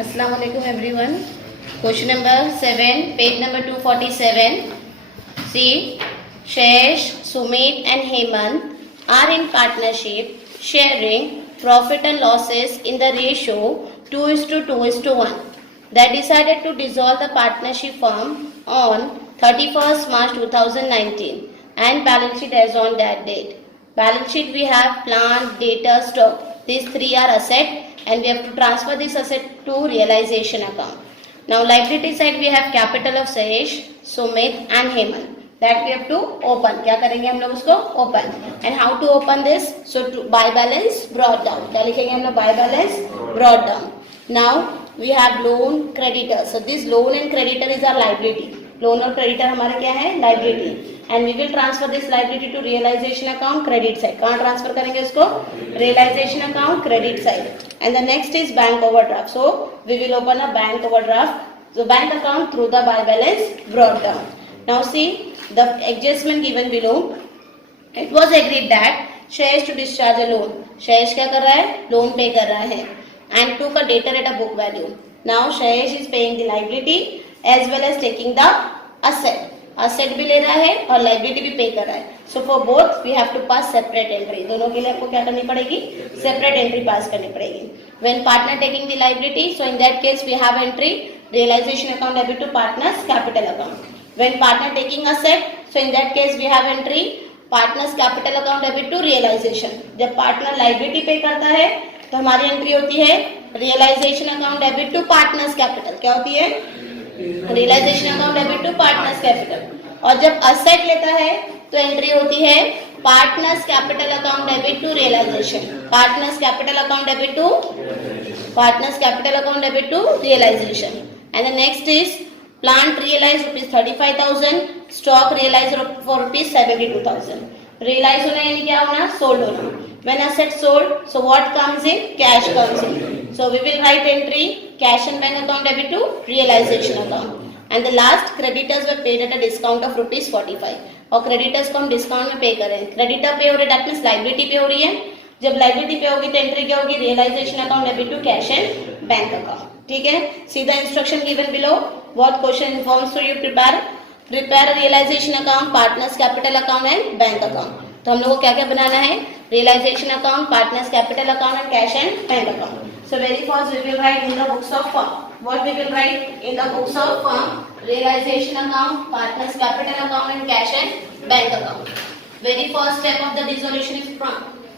Assalamu alaikum everyone. Question number 7, page number 247. See, Shayesh, Sumit and Hemant are in partnership sharing profit and losses in the ratio 2:2:1. They decided to dissolve the partnership firm on 31st March 2019 and balance sheet as on that date. Balance sheet we have plant, data, stock. These three are asset and we have to transfer this asset to realization account. Now liability side we have capital of Shayesh, Sumit and Hemant that we have to open. क्या करेंगे हम लोग उसको open. And how to open this? So to buy balance brought down. क्या लिखेंगे हम लोग buy balance brought down. Now we have loan creditor. So this loan and creditor is our liability. Loan और creditor हमारा क्या है? Liability. And we will transfer this liability to realization account credit side. कहाँ transfer करेंगे इसको? Realization account credit side. And the next is bank overdraft. So we will open a bank overdraft. So bank account through the buy balance brought down. Now see the adjustment given below. It was agreed that Shayesh to discharge a loan. Shayesh क्या कर रहा है? Loan pay कर रहा है. And took a debtor at a book value. Now Shayesh is paying the liability as well as taking the asset. Asset भी ले रहा है और liability भी pay कर रहा है. So for both we have to pass separate entry. दोनों के लिए आपको क्या करनी पड़ेगी? Separate entry pass करनी पड़ेगी. When partner taking the liability, so in that case we have entry realization account debit to partners capital account. When partner taking asset, so in that case we have entry partners capital account debit to realization. जब partner liability pay करता है तो हमारी entry होती है realisation account debit to partners capital. क्या होती है? Realisation account debit to partners capital. और जब असेट लेता है तो एंट्री होती है partners capital account debit to realisation. Partners capital account debit to partners capital account debit to realisation. And the next is plant realise ₹35,000, stock realise for ₹72,000. Realise होना यानी क्या होना? सोल्ड होना. When asset sold, so what comes in? Cash comes in. So we will write entry cash and bank account debit to realization account. And the last creditors were paid at a discount of ₹45. और creditors को हम discount में pay करें. Creditor pay हो रहे that means liability pay हो रही है. जब liability pay होगी तो entry क्या होगी? Realization account debit to cash and bank account. ठीक है? See the instruction given below. What question informs to you prepare realization account, partners capital account and bank account. तो हम लोग को क्या क्या बनाना है? Realization account, partners capital account and cash and bank account. So very first we will write in the books of firm. What we will write in the books of firm? Realization account, partners capital account and cash and bank account. Very first step of the dissolution is from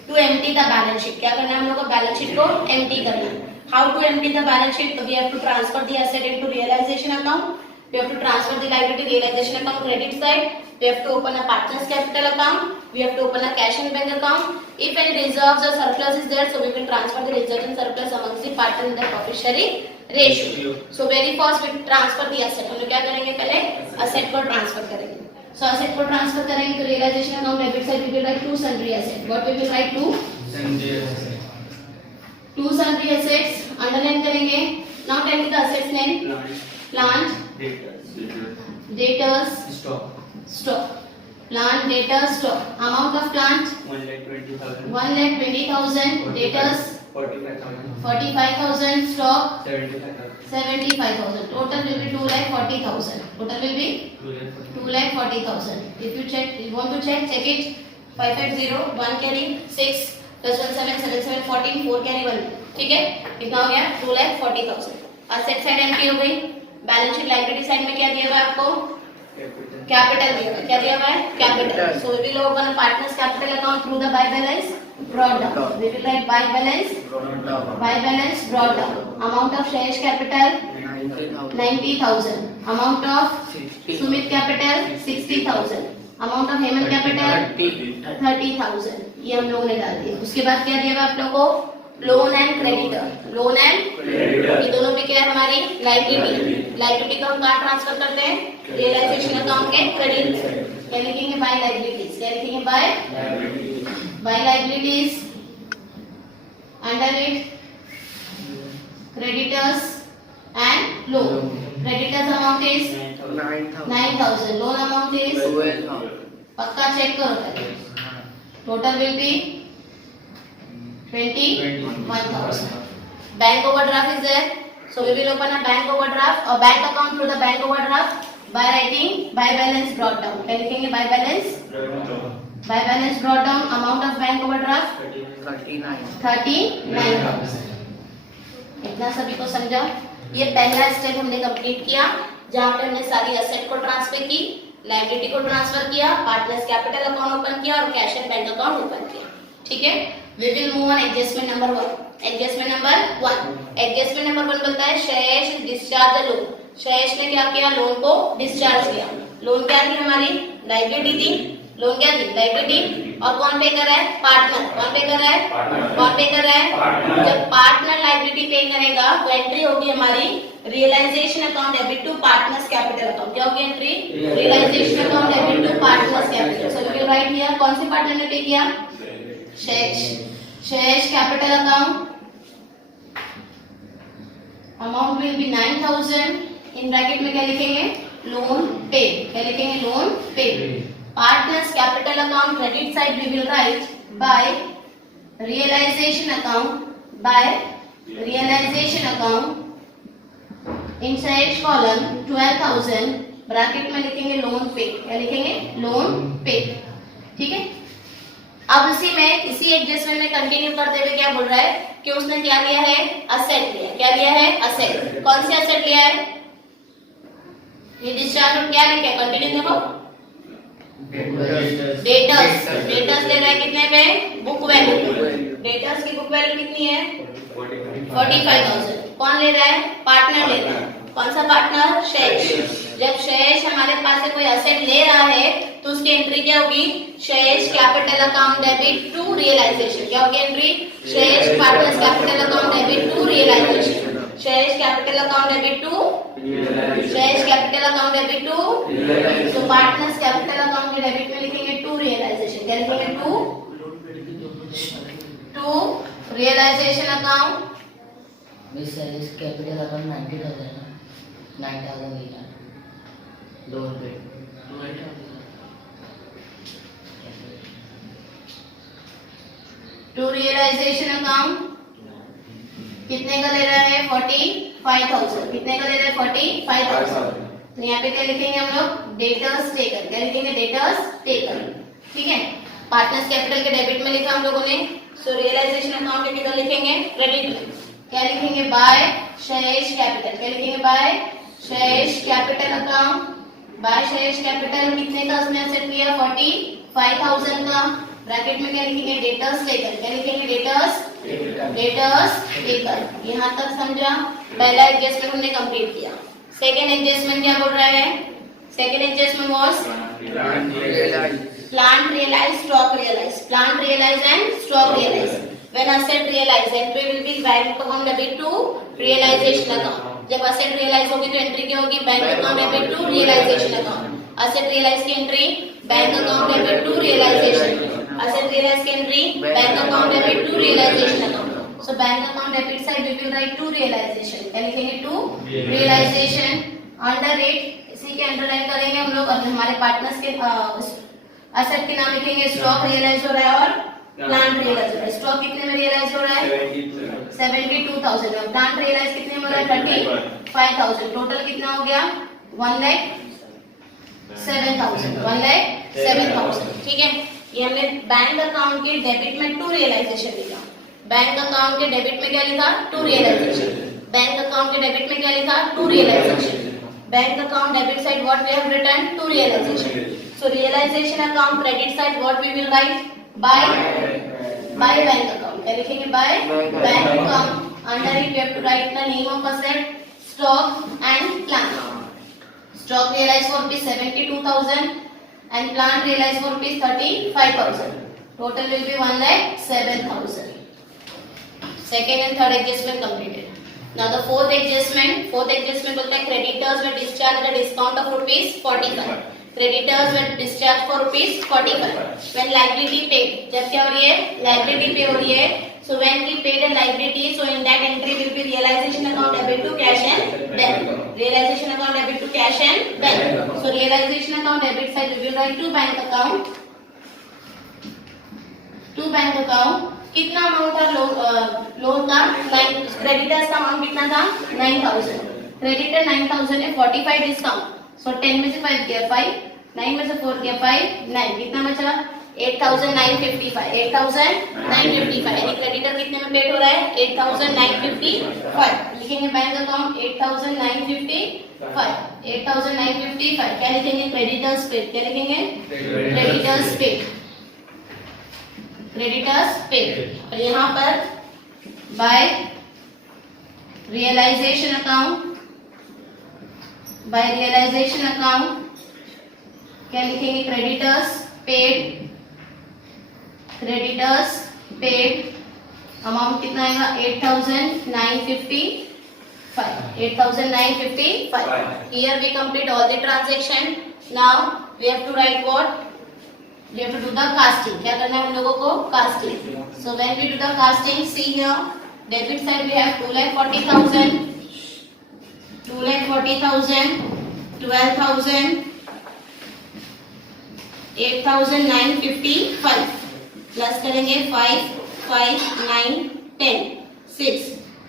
to empty the balance sheet. क्या करना है हम लोग को? balance sheet को empty करना है. How to empty the balance sheet? So we have to transfer the asset into realization account. We have to transfer the liability realization account credit side. We have to open a partners capital account. We have to open a cash and bank account. If any reserves or surplus is there, so we will transfer the reserve and surplus amongst the partner in the profit sharing ratio. So very first we transfer the asset. हम लोग क्या करेंगे? पहले asset को transfer करेंगे. So asset को transfer करेंगे तो realization account debit side we will write two sundry assets. What we will write? Two sundry assets. Underline करेंगे. Now tell me the assets name. Plant, debtors, stock. Plant, debtors, stock. Amount of plant 1,20,000. Debtors 45,000. Stock 75,000. Total will be 2,40,000. Total will be 2,40,000. If you check, you want to check it. 550 1 carry 6 plus 1 7 7 7 14 4 carry 1. ठीक है? कितना हो गया? 2,40,000. Asset side entry हो गई. Balance sheet liability side में क्या दिया हुआ है आपको? कैपिटल दिया हुआ है. क्या दिया हुआ है? Capital. So we will open a partners capital account through the by balance brought down. We will write by balance brought down. Amount of shares capital 90,000. Amount of Sumit capital 60,000. Amount of Hemant capital 30,000. ये हम लोगों ने डाल दिया. उसके बाद क्या दिया हुआ आप लोगों को? Loan and creditor. Loan and ये दोनों भी क्या है? हमारी लायबिलिटी. लायबिलिटी को हम कहाँ ट्रांसफर करते हैं? रियलाइजेशन अकाउंट के क्रेडिट. क्या लिखेंगे? By liabilities. क्या लिखेंगे? By liabilities. Under it creditors and loan. Creditors amount is 9,000. Loan amount is 12,000. पक्का चेक करो. Total will be 21,000. Bank overdraft is there. So we will open a bank overdraft or bank account through the bank overdraft by writing buy balance brought down. क्या लिखेंगे? buy balance brought down. Amount of bank overdraft 39,000. इतना सभी को समझा? ये पहला स्टेप हमने कंप्लीट किया जहाँ पे हमने सारी एसेट को ट्रांसफर की, लायबिलिटी को ट्रांसफर किया, पार्टनर्स कैपिटल अकाउंट ओपन किया और cash and bank account open किया. ठीक है. We will move on adjustment number 1. Adjustment number 1 बोलता है शेष डिस्चार्ज द लोन. शेष ने क्या किया? लोन को डिस्चार्ज किया. लोन क्या थी? हमारी लायबिलिटी थी. लोन क्या थी? लायबिलिटी. और कौन पे कर रहा है? पार्टनर. कौन पे कर रहा है? जब पार्टनर लायबिलिटी पे करेगा तो एंट्री होगी हमारी realisation account debit to partners capital account. क्या होगी entry? Realisation account debit to partners capital. So we will write here कौन से पार्टनर ने पे किया? Shesh capital account. Amount will be 9,000. In bracket में क्या लिखेंगे? लोन पे. क्या लिखेंगे? लोन पे. Partners capital account credit side we will write by realization account inside column 12,000 ब्रैकेट में लिखेंगे लोन पे. क्या लिखेंगे? लोन पे. ठीक है. अब इसी एडजस्टमेंट में कंटिन्यू करते हुए क्या बोल रहा है कि उसने क्या लिया है? असेट लिया. क्या लिया है? असेट. कौन से असेट लिया है? ये डिस्चार्ज क्या लिखा है? कंटिन्यू देखो. डेटर्स ले रहा है कितने पे? Book value. डेटर्स की बुक वैल्यू कितनी है? 45,000. कौन ले रहा है? पार्टनर ले रहा है. कौन सा पार्टनर? शेष. जब शेष हमारे पास से कोई असेट ले रहा है तो उसकी एंट्री क्या होगी? Shesh capital account debit to realisation. क्या होगी entry? Shesh partners capital account debit to realisation. Shesh capital account debit to तो पार्टनर्स कैपिटल अकाउंट के डेबिट में लिखेंगे टू रियलाइजेशन. क्या लिखेंगे? To realisation account. Capital account 90,000 loan पे. टू रियलाइजेशन अकाउंट कितने का ले रहा है? 45,000. कितने का ले रहा है? 45,000. तो यहाँ पे क्या लिखेंगे हम लोग? Debtors taker. क्या लिखेंगे? Debtors taker. ठीक है. पार्टनर्स कैपिटल के डेबिट में लिखा हम लोगों ने. सो रियलाइजेशन अकाउंट के किधर लिखेंगे? क्रेडिट में. क्या लिखेंगे? बाय शेष कैपिटल. क्या लिखेंगे? बाय शेष कैपिटल अकाउंट. बाय शेष कैपिटल कितने का उसने असेट लिया? 45,000 का. ब्रैकेट में क्या लिखेंगे? Debtors taker. क्या लिखेंगे? Debtors taker. यहाँ तक समझा? पहला एडजस्टमेंट हमने कंप्लीट किया. सेकेंड एडजस्टमेंट क्या बोल रहा है? Second adjustment was plant realize, stock realize. Plant realize and stock realize. When asset realize, entry will be bank account debit to realization account. जब asset realize होगी तो एंट्री क्या होगी? Bank account debit to realisation account. asset realize की entry bank account debit to realisation. asset realize की entry bank account debit to realisation account. So bank account debit side we will write to realization. क्या लिखेंगे? to realization. Under it इसी के अंडरलाइन करेंगे हम लोग. अब हमारे पार्टनर्स के असेट के नाम लिखेंगे. स्टॉक रियलाइज हो रहा है और प्लांट रियलाइज हो रहा है. स्टॉक कितने में रियलाइज हो रहा है? 72,000. और प्लांट रियलाइज कितने में हो रहा है? 35,000. टोटल कितना हो गया? 1,07,000. ठीक है. ये हमने बैंक अकाउंट के डेबिट में टू रियलाइजेशन लिखा. बैंक अकाउंट के डेबिट में क्या लिखा? To realisation. बैंक अकाउंट के डेबिट में क्या लिखा? To realisation. Bank account debit side what we have written? To realisation. So realisation account credit side what we will write? By bank account. क्या लिखेंगे? By bank account. Under it we have to write the name of asset, stock and plant. Stock realise for rupees 72,000 and plant realized for rupees 35,000. Total will be 1,07,000. Second and third adjustment completed. Now the fourth adjustment बोलता है creditors were discharged at a discount of rupees 45. Creditors were discharged for rupees 45. When liability paid, जब क्या हो रही है? Liability pay हो रही है. So when we paid a liability, so in that entry will be realization account debit to cash and bank. Realization account debit to cash and bank. So realization account debit side we will write to bank account. कितना अमाउंट था लोन का? क्रेडिटर्स का अमाउंट कितना था? 9000. क्रेडिटर 9000 है, 45 डिस्काउंट. सो 10 में से 5 गया 5, 9 में से 4 गया 5, 9. कितना बचा? 8955. 8955. यानी क्रेडिटर कितने में पेड हो रहा है? 8955. लिखेंगे बैंक अकाउंट 8955. 8955. क्या लिखेंगे? Creditors paid. क्या लिखेंगे? Creditors paid. Creditors paid. और यहाँ पर by realisation account, by realisation account क्या लिखेंगे? Creditors paid. Creditors paid amount कितना आएगा? 8955. 8955. Here we complete all the transaction. Now we have to write what? We have to do the casting. क्या करना है हम लोगों को? Casting. So when we do the casting, see here, debit side we have 2,40,000, 2,40,000, 12,000, 8,955. प्लस करेंगे 5, 5, 9, 10, 6.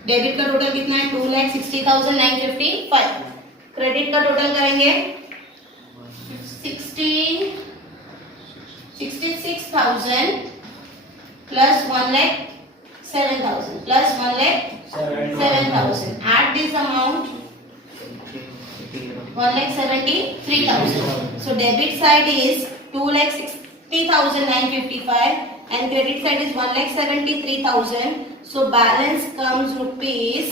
डेबिट का टोटल कितना है? 2,60,955. क्रेडिट का टोटल करेंगे 66,000 प्लस 1,07,000 प्लस 1,07,000. Add this amount 1,73,000. So debit side is 2,60,955 and credit side is 1,73,000. So balance comes rupees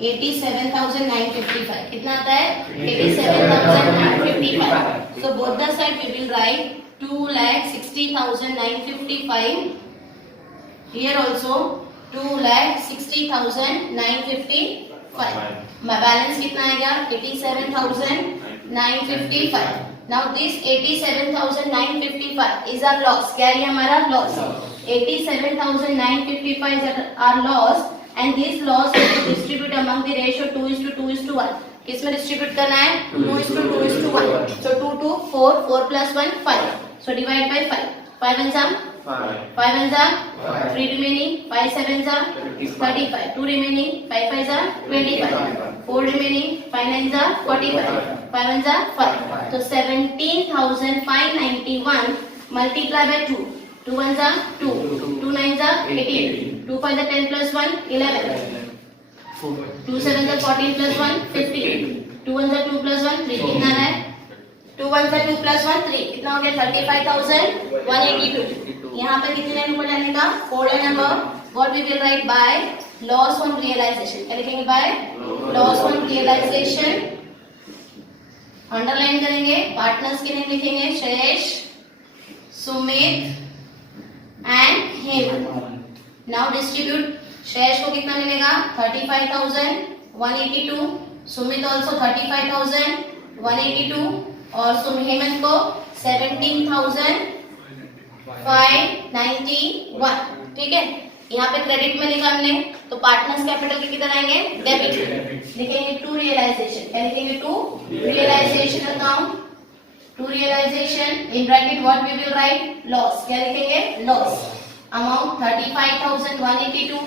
87,955. कितना आता है? 87,955. So both the side we will write 2,60,955. Here also 2,60,955. Balance कितना आएगा? 87,955. Now this 87,955 is our loss. क्या है हमारा loss? 87,955 is our loss, and this loss we will distribute among the ratio 2:2:1. किसमें distribute करना है? 2:2:1. So 2 to 4, 4 plus 1 5. So divide by 5. 5 and some 5 and some 3 remaining, 5 7s are 35, 2 remaining, 5 5s are 25, 4 remaining, 5 9s are 45, 5 1s are 5. So 17,591 multiplied by 2. 2 1s are 2, 2 9s are 18, 2 5s are 10 plus 1 11, 2 7s are 14 plus 1 15, 2 1s are 2 plus 1 3. कितना है? 2 1s are 2 plus 1 3. कितना हो गया? 35,182. यहाँ पे कितने नंबर डालने का? 4 number. What we will write? by loss on realization. क्या लिखेंगे? by loss on realization. Underline करेंगे. पार्टनर्स के नेम लिखेंगे श्रेयस, सुमित एंड हेमंत. Now distribute. श्रेयस को कितना मिलेगा? 35,182. सुमित ऑल्सो 35,182 और हेमंत को 17,591. ठीक है. यहाँ पे क्रेडिट में लिखा हमने, तो पार्टनर्स कैपिटल के किधर आएंगे? डेबिट. लिखेंगे टू रियलाइजेशन. क्या लिखेंगे? To realisation account. To realisation in bracket what we will write? Loss. क्या लिखेंगे? Loss. Amount 35,182.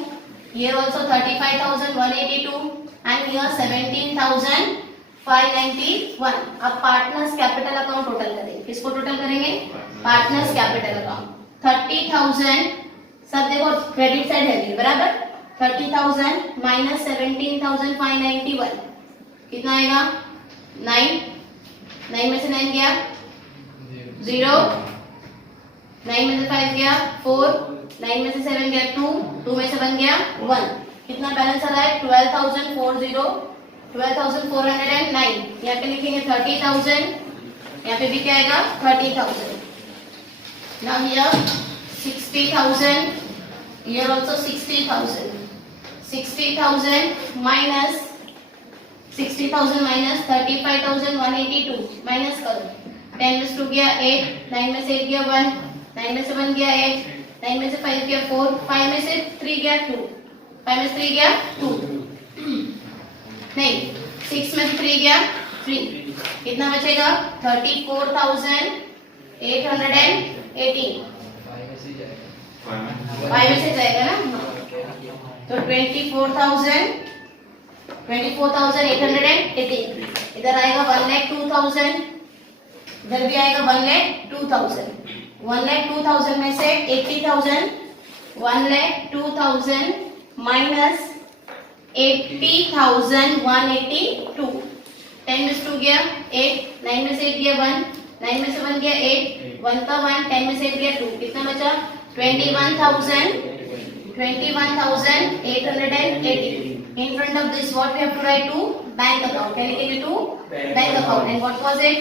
Here also 35,182 and here 17,591. अब पार्टनर्स कैपिटल अकाउंट टोटल करेंगे. किसको टोटल करेंगे? Partners capital account. 30,000 सब देखो क्रेडिट साइड है बराबर. 30,000 माइनस 17,591 कितना आएगा? 9. 9 में से 9 गया 0, 9 में से 5 गया 4, 9 में से 7 गया 2, 2 में से 1 गया 1. कितना बैलेंस आ रहा है? 12,409. यहाँ पे लिखेंगे 30,000. यहाँ पे भी क्या आएगा? 30,000. Now here 60,000. Here also 60,000. 60,000 minus 35,182 माइनस करो. 10 में से 2 गया 8, 9 में से 8 गया 1, 9 में से 1 गया 8, 9 में से 5 गया 4, 5 में से 3 गया 2, 5 में से 3 गया 2. नहीं, 6 में से 3 गया 3. कितना बचेगा? 34,818. से जाएगा। 5 में से जाएगा ना, हाँ। तो 24,818 इधर आएगा 1,02,000, इधर भी आएगा 1,02,000। 1,02,000 में से 80,000, 1,02,000 माइनस 80,182, 10 में से 2 गया 8, 9 में से 8 गया 1, 9 में से 1 गया 8, 1 का 1, 10 में से 8 गया 2, कितना बचा 21,880. In front of this what we have to write to bank account, क्या लिखेंगे to bank account, and what was it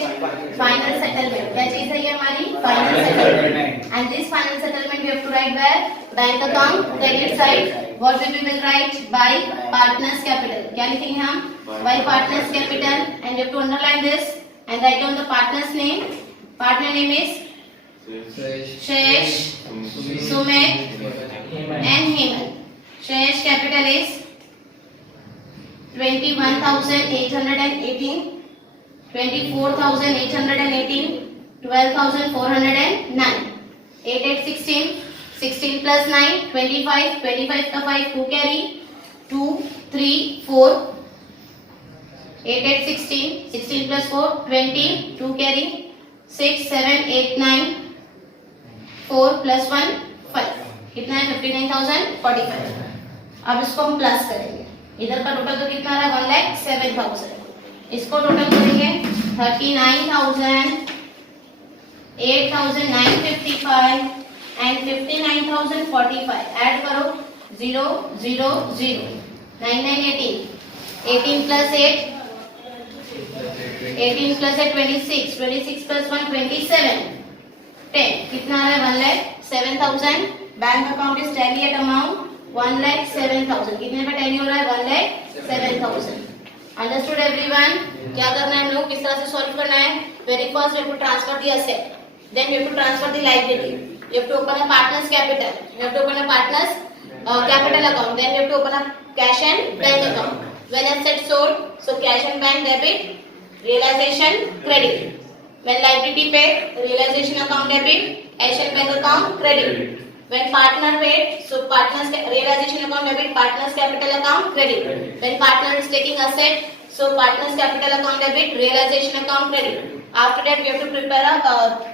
final settlement, क्या चीज है ये हमारी final settlement, and this final settlement we have to write where bank account credit side, what we will write by partners capital, क्या लिखेंगे हम by partners capital, and you have to underline this and write down the partner's name. Partner name is Shesh, Sumit and Hemant. Shesh capital is 21,818, 24,818, 12,409, 8, 8, 16, 16 plus 9, 25, 25 का 5, 2 carry, 2, 3, 4, 8, 8, 16, 16 plus 4, 20, 2 carry, 6, 7, 8, 9, 4 plus 1, 5, कितना है 59,045. अब इसको हम प्लस करेंगे, इधर का टोटल तो कितना रहा 1,07,000, इसको टोटल करेंगे 39,000, 8,955 and 59,045. ऐड करो 0, 0, 0, 9, 9, 18, 18 plus 8, 18 plus 8 26, 26 plus 1 27, 10, कितना आ रहा है 1,07,000. Bank account is tally at amount 1,07,000, कितने पे टैली हो रहा है 1,07,000. Understood everyone. क्या करना है हम लोग, किस तरह से सॉल्व करना है. Very first we have to transfer the asset, then we have to transfer the liability, you have to open a partners capital, you have to open a partners capital account, then you have to open a cash and bank account. When asset sold, so cash and bank debit, realization credit. When liability paid, realization account debit, cash and bank account credit. When partner paid, so partners realization account debit, partners capital account credit. When partner is taking asset, so partners capital account debit, realization account credit. After that we have to prepare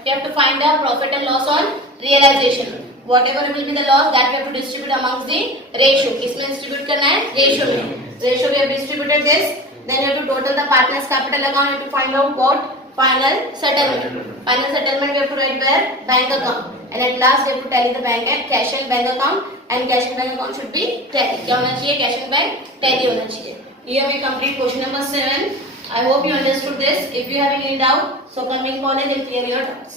we have to find a profit and loss on realization. Whatever will be the loss that we have to distribute amongst the ratio. किसमें distribute करना है ratio में. Ratio we have distributed this. Then you have to total the partners capital account. You have to find out what final settlement. Final settlement we have to write where bank account. And at last we have to tally the bank at cash and bank account. And cash and bank account should be tally. क्या होना चाहिए cash and bank tally होना चाहिए. Here we complete question number 7. I hope you understood this. If you have any doubt, so come in college and clear your doubts.